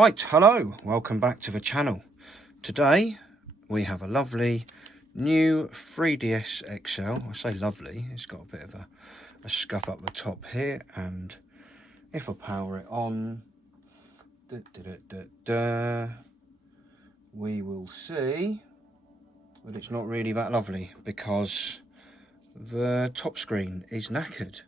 Right, hello, welcome back to the channel. Today we have a lovely new 3DS XL. I say lovely, it's got a bit of a scuff up the top here, and if I power it on, we will see that it's not really that lovely because the top screen is knackered.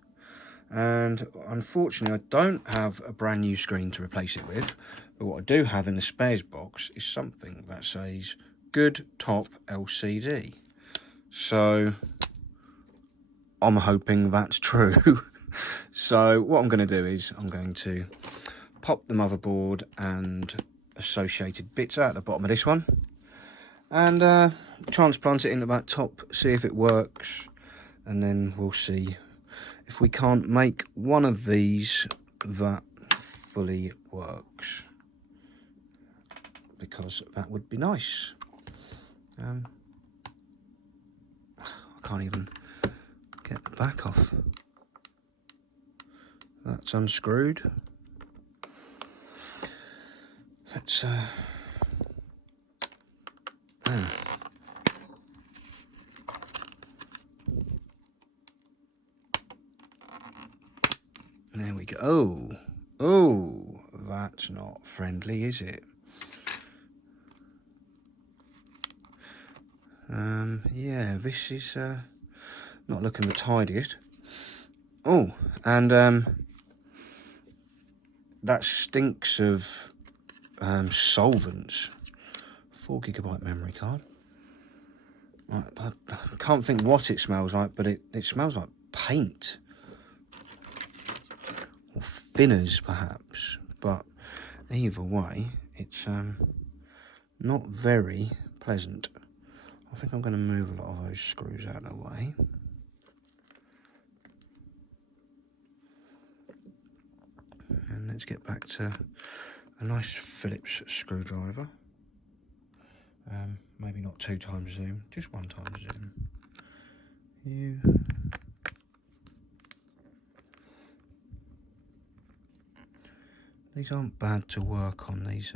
And unfortunately I don't have a brand new screen to replace it with, but what I do have in the spares box is something that says good top LCD. So I'm hoping that's true. So what I'm going to do is I'm going to pop the motherboard and associated bits out the bottom of this one and transplant it into that top, see if it works, and then we'll see if we can't make one of these that fully works, because that would be nice. I can't even get the back off. That's unscrewed. Let's there we go. Oh, that's not friendly, is it? Yeah, this is not looking the tidiest. Oh, and that stinks of solvents. 4GB memory card. Right, I can't think what it smells like, but it smells like paint. Or thinners, perhaps. But either way, it's not very pleasant. I think I'm going to move a lot of those screws out of the way. And let's get back to a nice Phillips screwdriver. Maybe not 2 times zoom, just 1 time zoom. These aren't bad to work on, these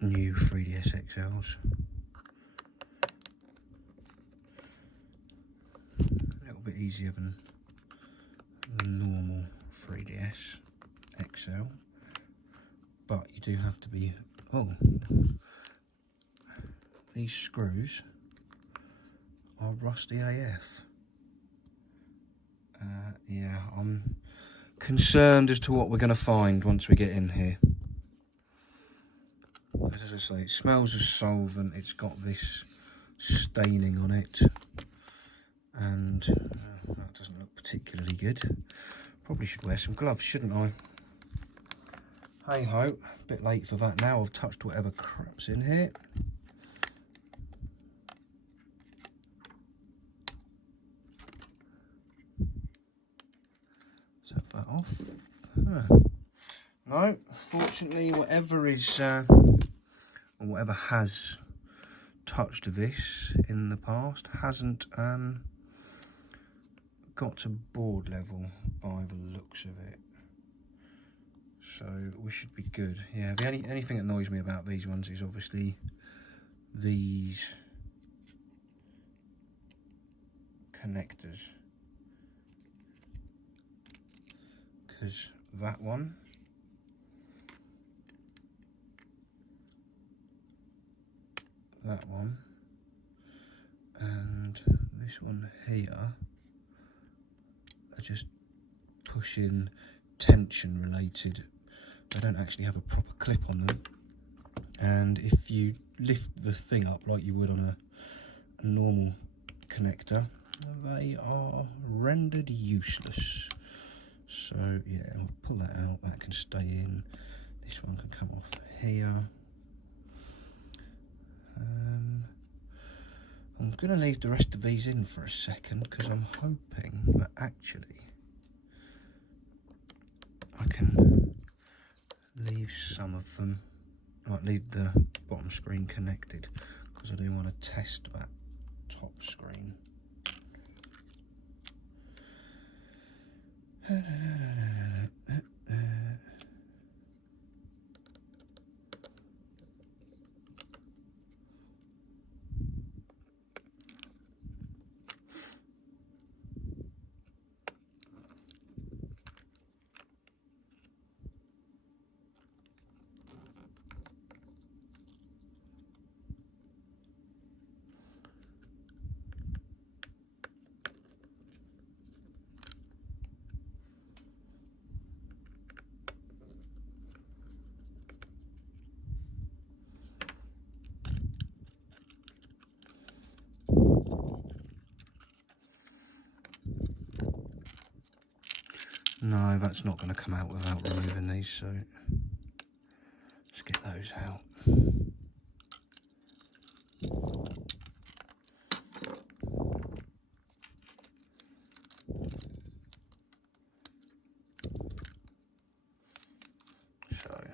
new 3DS XLs. A little bit easier than the normal 3DS XL, but you do have to be, these screws are rusty AF. Yeah, I'm concerned as to what we're going to find once we get in here. As I say, it smells of solvent, it's got this staining on it, and that doesn't look particularly good. Probably should wear some gloves, shouldn't I? Hey ho, a bit late for that now. I've touched whatever crap's in here. Set that off. No, fortunately whatever is, or whatever has touched this in the past hasn't got to board level by the looks of it. So we should be good. Yeah, the only thing that annoys me about these ones is obviously these connectors, because that one and this one here are just pushing tension related. They don't actually have a proper clip on them, and if you lift the thing up like you would on a normal connector, they are rendered useless. So yeah, I'll pull that out, that can stay in, this one can come off here. I'm going to leave the rest of these in for a second because I'm hoping that actually I can leave some of them, like leave the bottom screen connected, because I do want to test that top screen. No, that's not going to come out without removing these, so let's get those out. So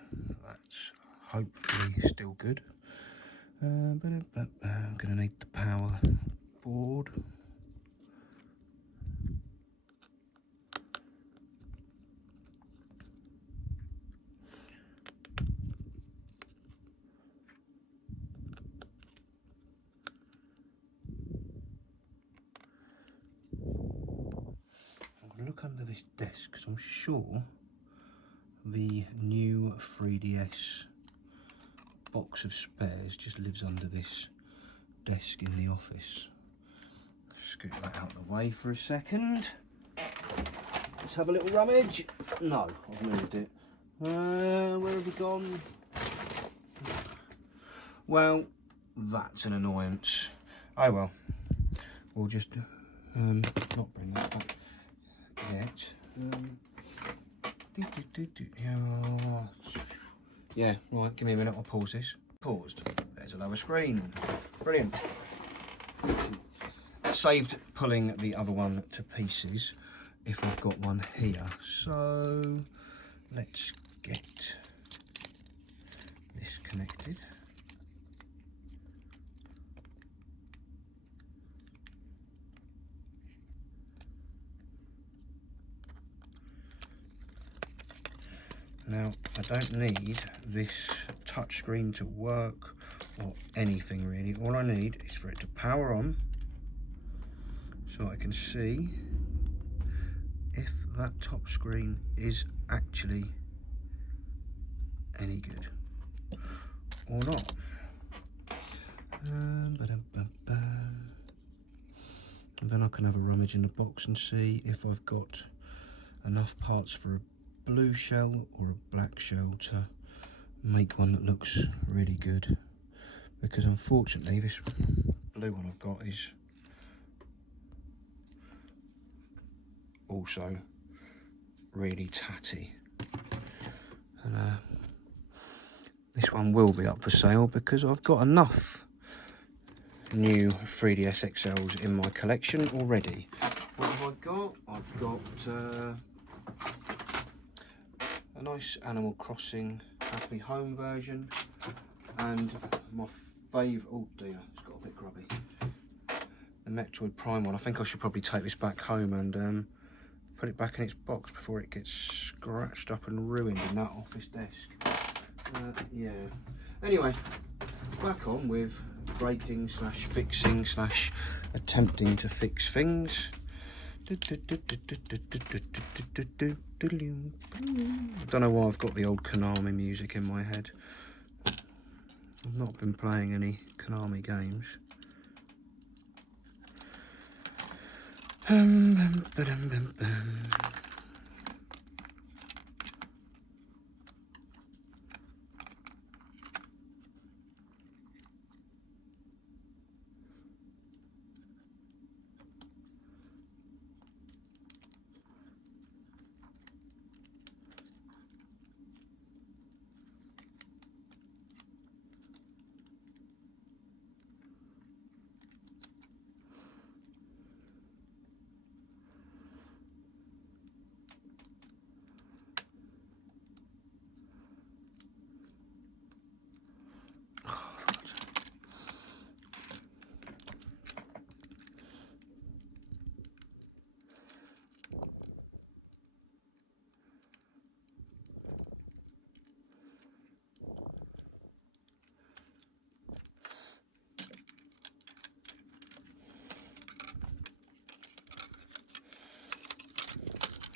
that's hopefully still good. I'm going to need the power board. I'm going to look under this desk because I'm sure the new 3DS box of spares just lives under this desk in the office. Scoot that out of the way for a second. Let's have a little rummage. No, I've moved it. Where have we gone? Well, that's an annoyance. Oh well. We'll just not bring that back yet. Yeah, right, give me a minute, I'll pause this. Paused. There's a lower screen. Brilliant. Saved pulling the other one to pieces if I've got one here. So let's get this connected. Now, I don't need this touchscreen to work or anything really. All I need is for it to power on so I can see if that top screen is actually any good or not. And then I can have a rummage in the box and see if I've got enough parts for a blue shell or a black shell to make one that looks really good, because unfortunately this blue one I've got is also really tatty, and this one will be up for sale because I've got enough new 3DS XLs in my collection already. What have I got? I've got a nice Animal Crossing Happy Home version, and my favourite, oh dear, it's got a bit grubby, the Metroid Prime one. I think I should probably take this back home and put it back in its box before it gets scratched up and ruined in that office desk. Yeah, anyway, back on with breaking slash fixing slash attempting to fix things. I don't know why I've got the old Konami music in my head. I've not been playing any Konami games.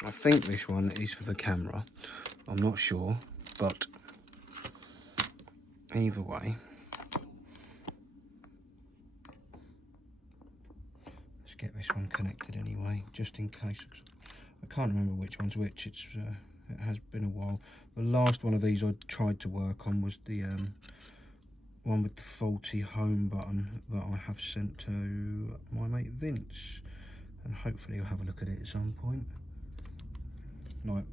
I think this one is for the camera. I'm not sure, but either way, let's get this one connected anyway, just in case. I can't remember which one's which. It has been a while. The last one of these I tried to work on was the one with the faulty home button that I have sent to my mate Vince, and hopefully I'll have a look at it at some point. Like,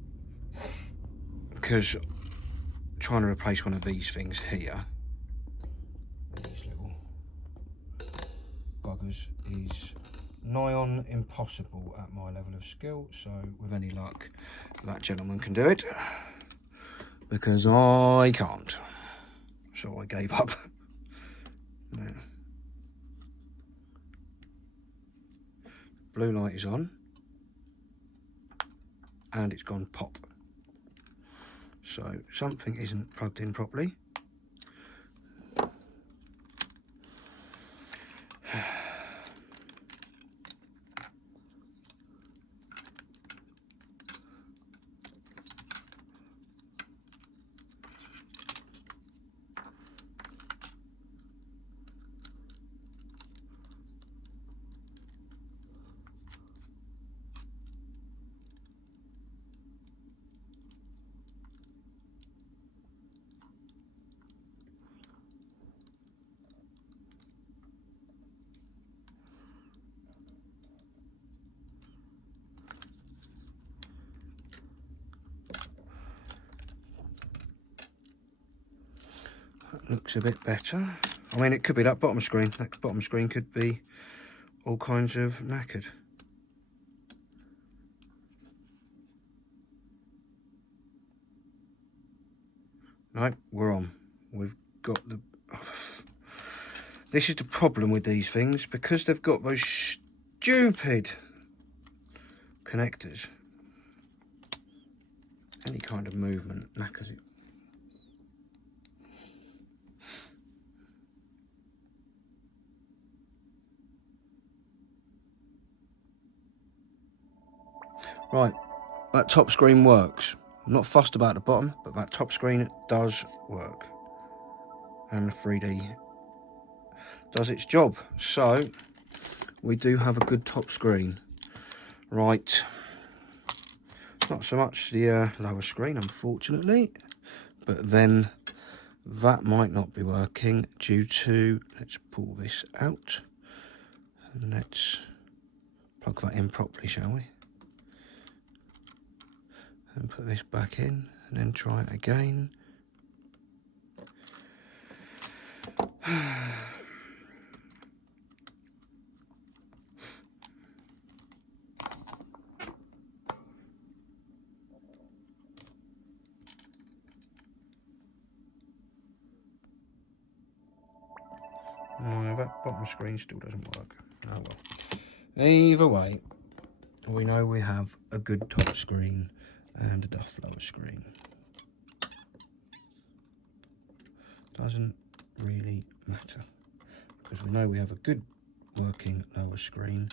because trying to replace one of these things here, these little buggers, is nigh on impossible at my level of skill. So with any luck, that gentleman can do it, because I can't. So I gave up. Now, blue light is on and it's gone pop. So something isn't plugged in properly. That looks a bit better. I mean, it could be that bottom screen. That bottom screen could be all kinds of knackered. No, we're on. We've got the... This is the problem with these things, because they've got those stupid connectors. Any kind of movement knackers it. Right, that top screen works. I'm not fussed about the bottom, but that top screen does work. And the 3D does its job. So, we do have a good top screen. Right. Not so much the lower screen, unfortunately. But then, that might not be working due to... Let's pull this out. And let's plug that in properly, shall we? And put this back in, and then try it again. No, that bottom screen still doesn't work. Oh well. Either way, we know we have a good top screen and a duff lower screen. Doesn't really matter, because we know we have a good working lower screen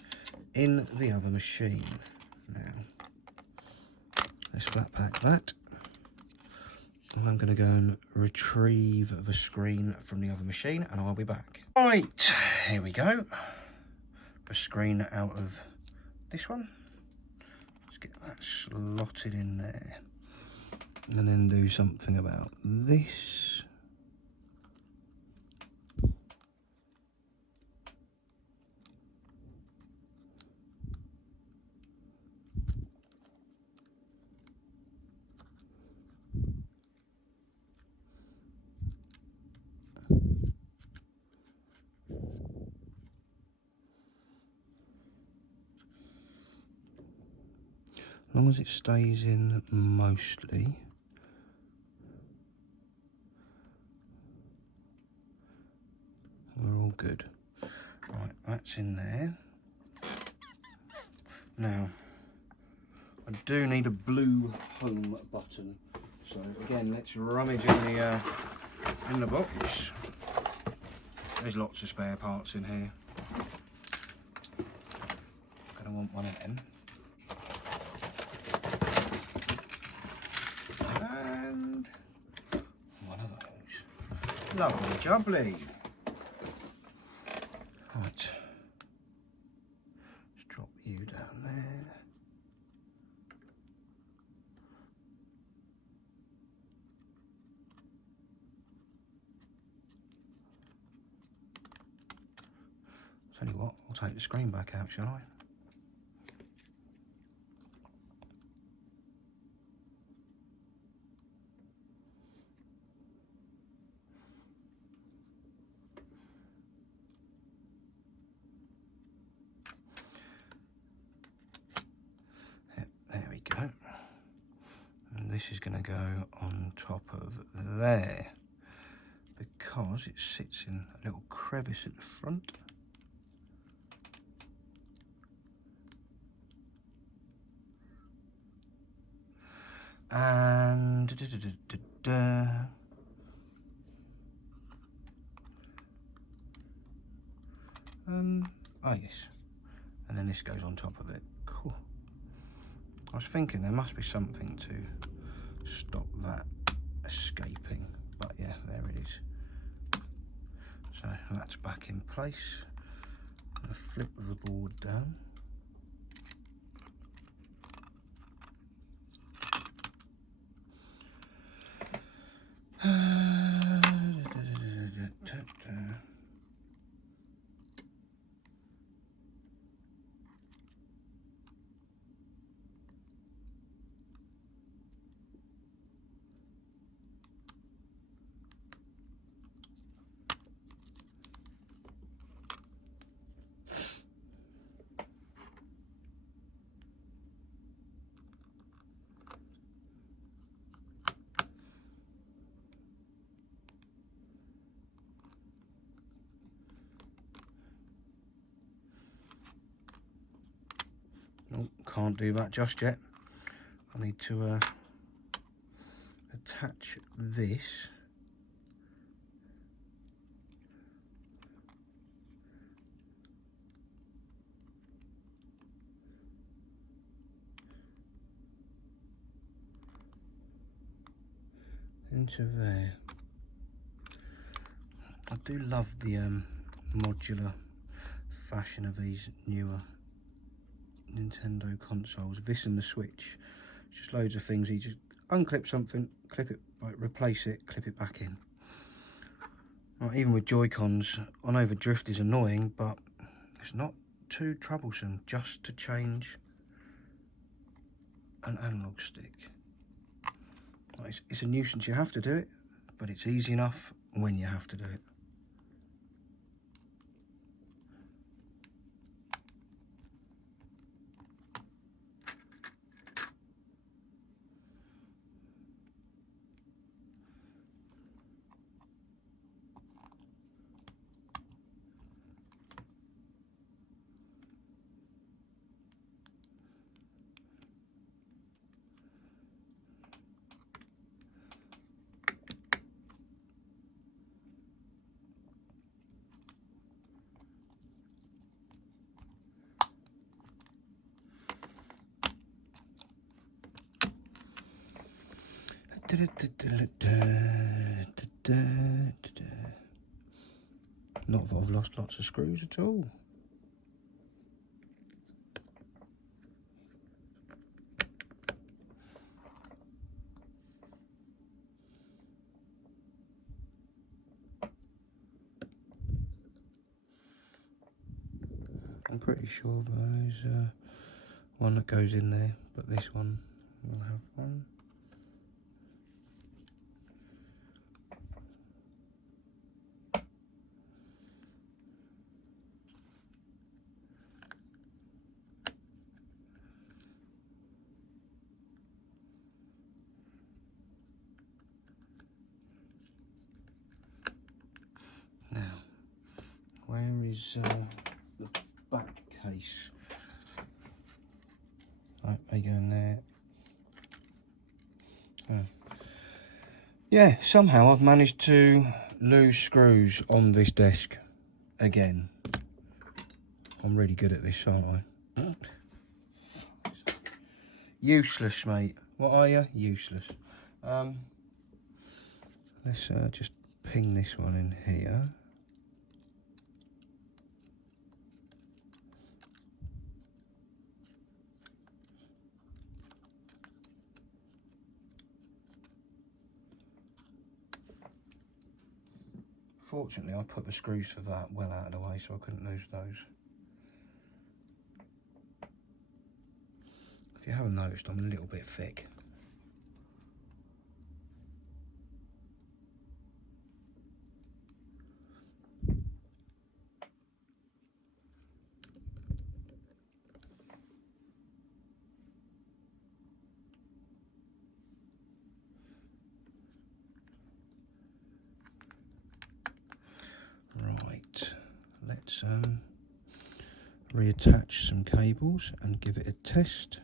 in the other machine. Now, let's flat pack that. And I'm going to go and retrieve the screen from the other machine, and I'll be back. Right, here we go. The screen out of this one. Let's get that slotted in there. And then do something about this. As long as it stays in mostly. We're all good. Right, that's in there. Now, I do need a blue home button. So again, let's rummage in the box. There's lots of spare parts in here. Gonna want one of them. And one of those. Lovely jubbly. Right. Let's drop you down there. Tell you what, I'll take the screen back out, shall I? this is going to go on top of there because it sits in a little crevice at the front. And oh yes, and then this goes on top of it. Cool. I was thinking there must be something to stop that escaping, but yeah, there it is. So that's back in place. I'm gonna flip the board down. Nope, can't do that just yet. I need to attach this into there. I do love the modular fashion of these newer Nintendo consoles. This and the Switch, just loads of things. You just unclip something, clip it, like replace it, clip it back in. Right, even with Joy-Cons, I know the drift is annoying, but it's not too troublesome just to change an analog stick. Like, it's a nuisance, you have to do it, but it's easy enough when you have to do it. Not that I've lost lots of screws at all. I'm pretty sure there's one that goes in there, but this one will have one. Now, where is the back case? Right, they go in there. Oh. Yeah, somehow I've managed to lose screws on this desk again. I'm really good at this, aren't I? Useless, mate. What are you? Useless. Let's just ping this one in here. Fortunately, I put the screws for that well out of the way, so I couldn't lose those. If you haven't noticed, I'm a little bit thick. let's reattach some cables and give it a test.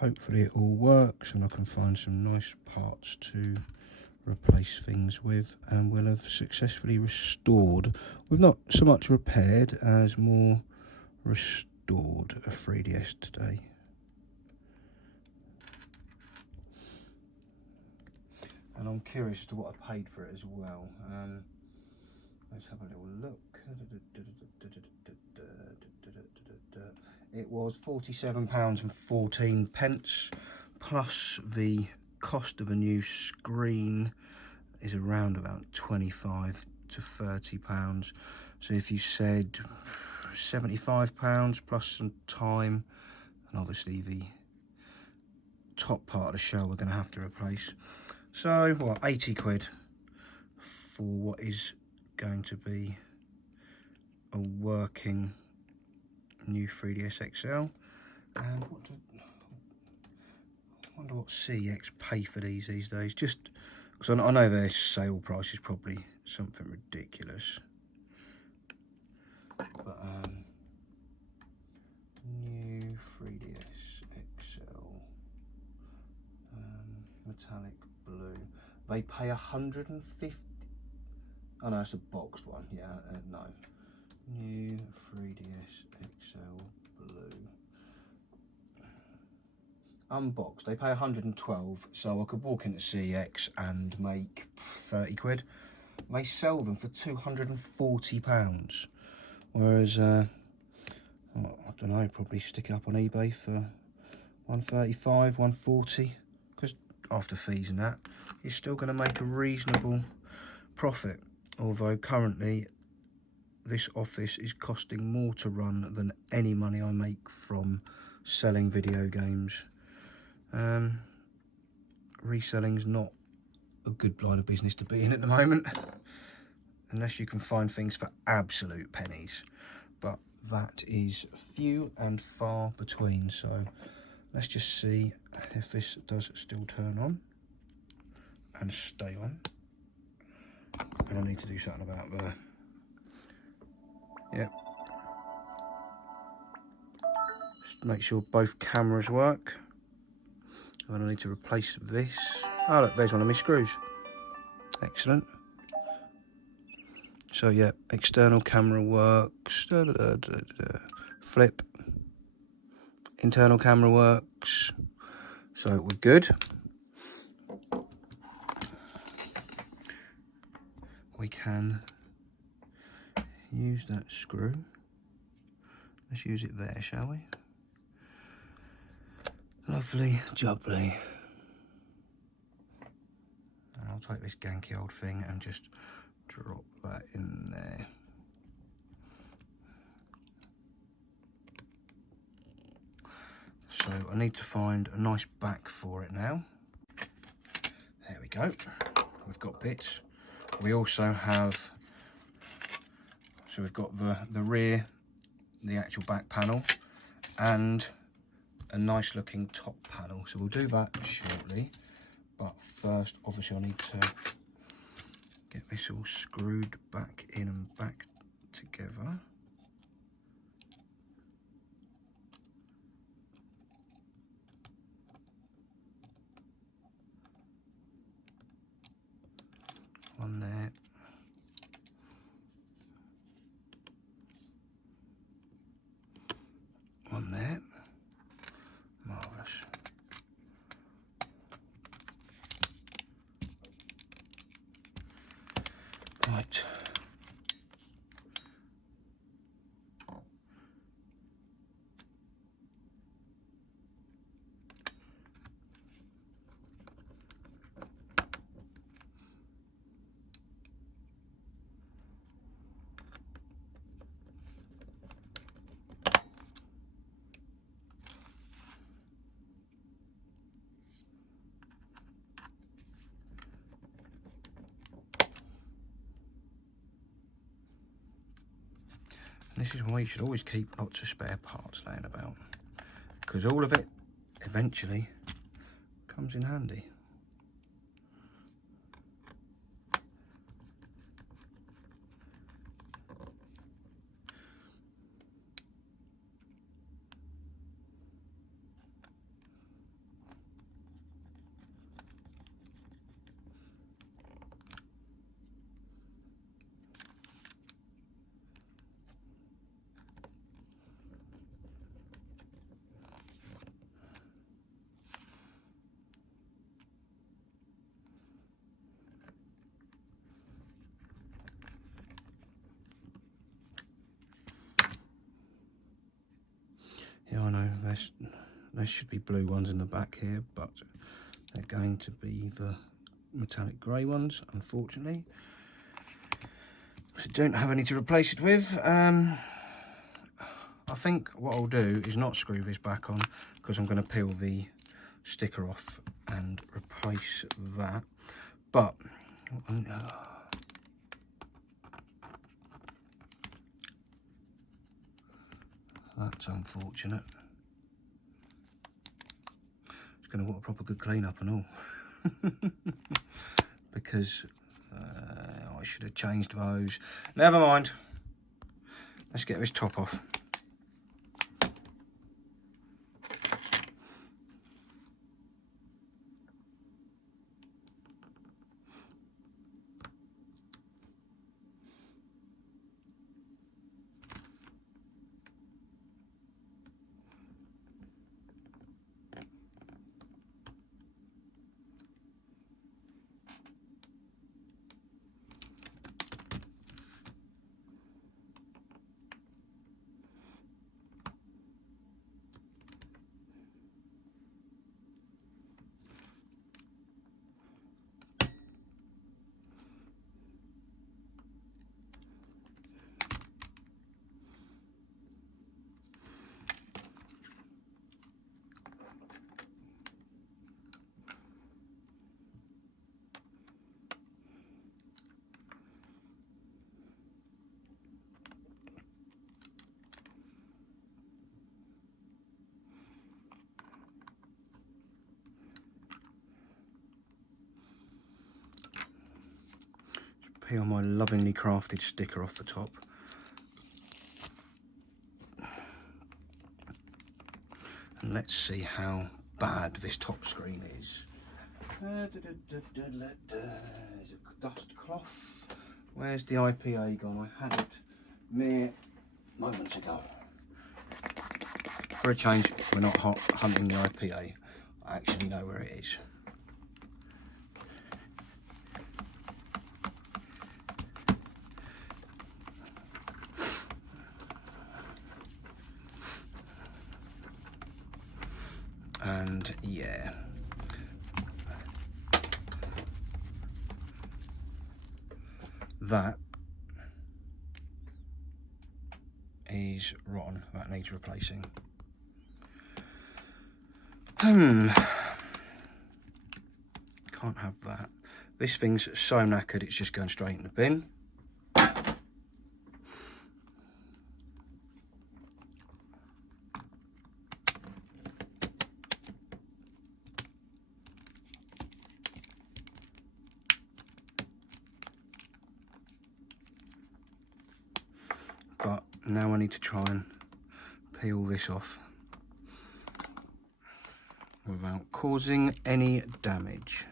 Hopefully it all works and I can find some nice parts to replace things with, and we'll have successfully restored, we've not so much repaired as more restored a 3DS today. And I'm curious as to what I paid for it as well. Let's have a little look. It was £47.14 plus the cost of a new screen is around about £25 to £30. So if you said £75 plus some time, and obviously the top part of the shell we're going to have to replace. So what, 80 quid for what is going to be a working new 3DS XL. And I wonder what CEX pay for these days, just because I know their sale price is probably something ridiculous. But new 3DS XL, metallic blue, they pay 150. Oh no, it's a boxed one. Yeah, no. New 3DS XL blue. Unboxed, they pay 112, so I could walk into CEX and make 30 quid. They sell them for £240. Whereas, I don't know, probably stick it up on eBay for 135, 140. Because after fees and that, you're still going to make a reasonable profit. Although currently, this office is costing more to run than any money I make from selling video games. Reselling's not a good line of business to be in at the moment, unless you can find things for absolute pennies, but that is few and far between. So let's just see if this does still turn on and stay on. And I need to do something about the, yep, just make sure both cameras work. And I need to replace this. Oh look, there's one of my screws. Excellent. So yeah, external camera works. Flip. Internal camera works. So we're good. We can use that screw. Let's use it there, shall we? Lovely jubbly. And I'll take this ganky old thing and just drop that in there. So I need to find a nice back for it now. There we go. We've got bits. We also have, so we've got the rear, the actual back panel, and a nice looking top panel. So we'll do that shortly. But first, obviously, I need to get this all screwed back in and back together. One there. One there. Marvellous. Right. This is why you should always keep lots of spare parts laying about, because all of it eventually comes in handy. there should be blue ones in the back here, but they're going to be the metallic grey ones, unfortunately. So don't have any to replace it with. I think what I'll do is not screw this back on, because I'm going to peel the sticker off and replace that. But that's unfortunate. It's going to want a proper good clean up and all. Because I should have changed those. Never mind. Let's get this top off. Peel my lovingly crafted sticker off the top. And let's see how bad this top screen is. There's a dust cloth. Where's the IPA gone? I had it mere moments ago. For a change, we're not hunting the IPA. I actually know where it is. And yeah, that is rotten. That needs replacing. Can't have that. This thing's so knackered, it's just going straight in the bin. But now I need to try and peel this off without causing any damage.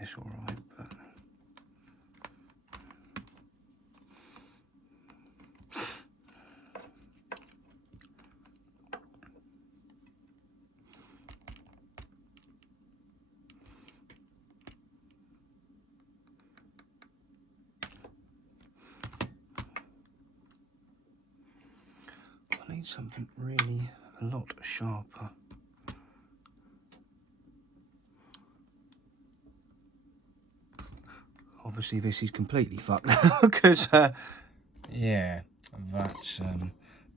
It's all right, but I need something really a lot sharper. Obviously this is completely fucked because yeah, that's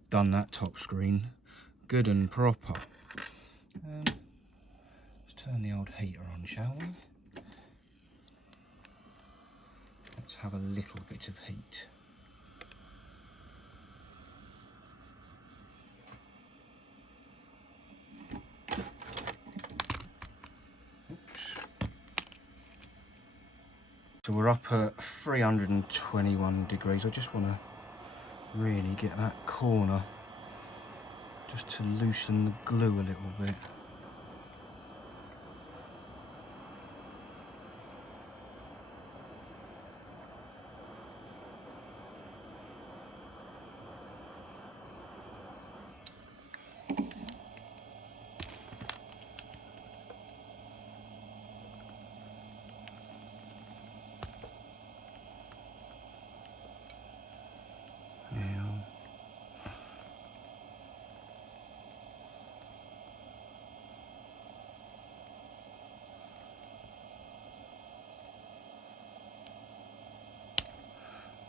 done that top screen good and proper. Let's turn the old heater on, shall we? Let's have a little bit of heat. So we're up at 321 degrees. I just want to really get that corner just to loosen the glue a little bit.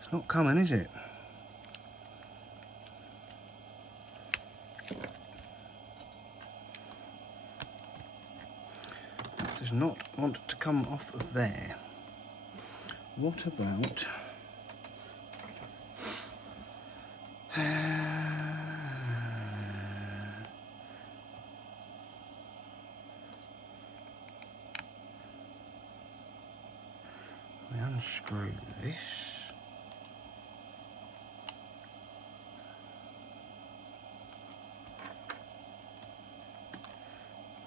It's not coming, is it? It does not want to come off of there. What about... we unscrew this.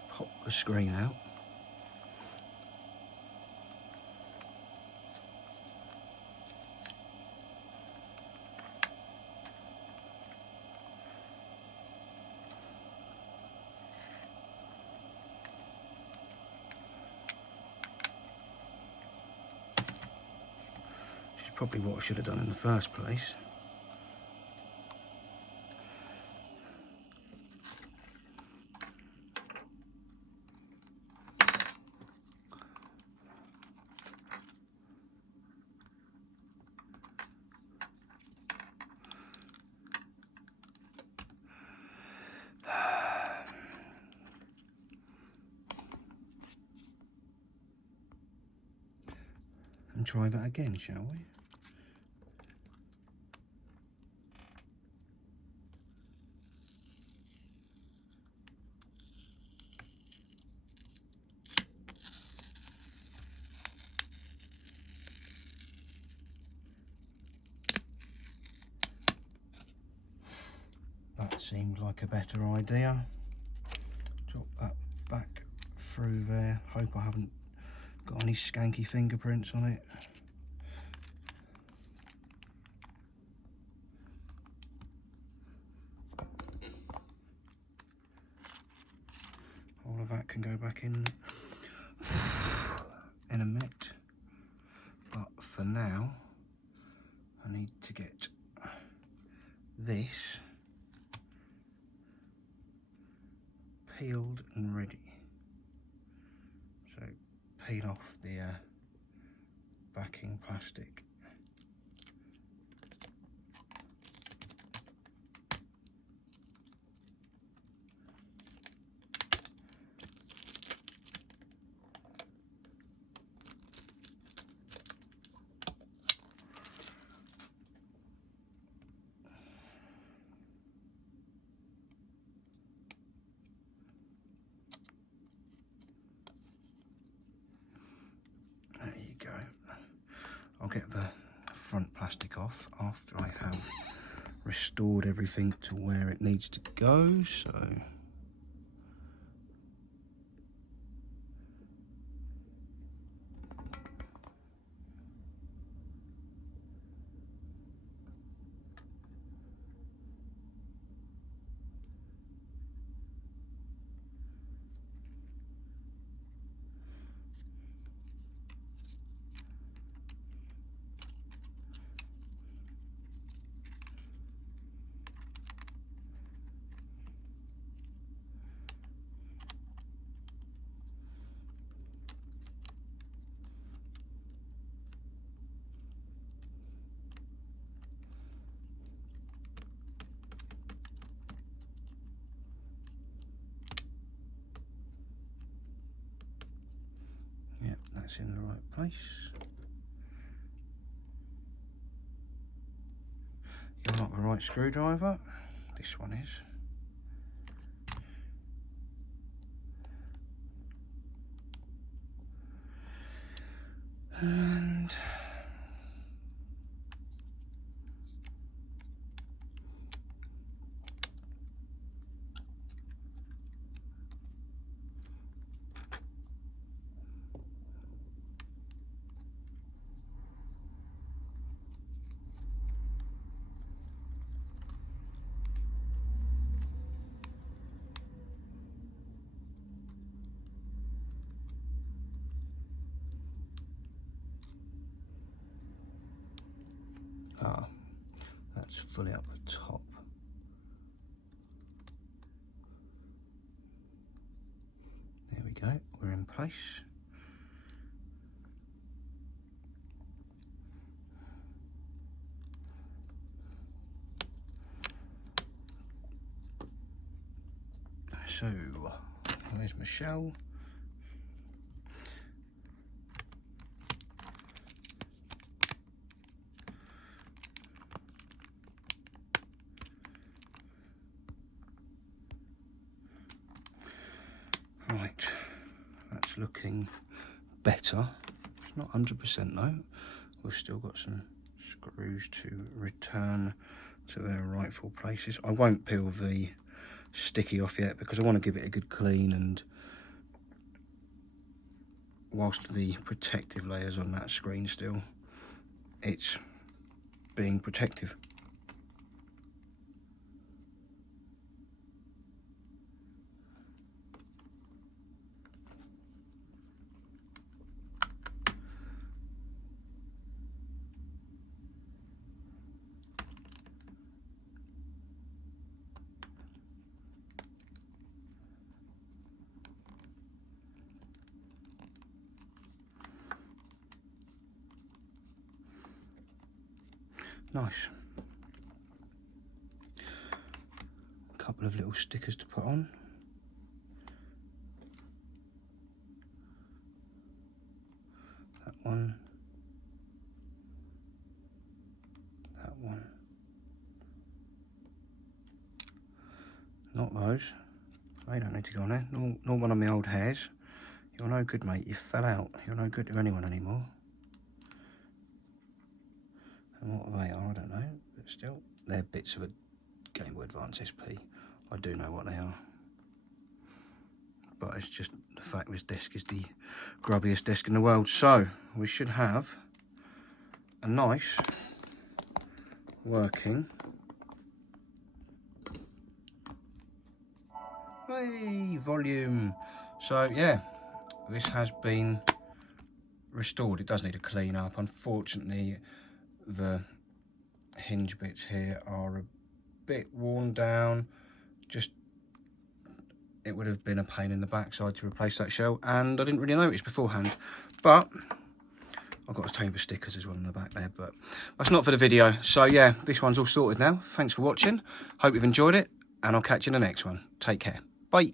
Pop the screen out. Probably what I should have done in the first place. And try that again, shall we? That seemed like a better idea. Drop that back through there. Hope I haven't got any skanky fingerprints on it. All of that can go back in a minute. But for now, I need to get this peeled and ready. So peel off the backing plastic. There you go. I'll get the front plastic off after I have restored everything to where it needs to go. So yep, that's in the right place. You're not the right screwdriver. This one is. And that's fully up the top. There we go, we're in place. 2. There's Michelle. Right, that's looking better. It's not 100% though. We've still got some screws to return to their rightful places. I won't peel the sticky off yet because I want to give it a good clean, and whilst the protective layers on that screen still, it's being protective. Nice. A couple of little stickers to put on. That one. That one. Not those. They don't need to go on there. Nor one of my old hairs. You're no good, mate. You fell out. You're no good to anyone anymore. And what they are, I don't know, but still, they're bits of a Game Boy Advance SP. I do know what they are. But it's just the fact this disc is the grubbiest disc in the world. So, we should have a nice, working, volume. So, yeah, this has been restored. It does need a clean up. Unfortunately, the hinge bits here are a bit worn down. Just, it would have been a pain in the backside to replace that shell, and I didn't really notice beforehand. But I've got to change the stickers as well in the back there, but that's not for the video. So yeah, this one's all sorted now. Thanks for watching. Hope you've enjoyed it, and I'll catch you in the next one. Take care. Bye.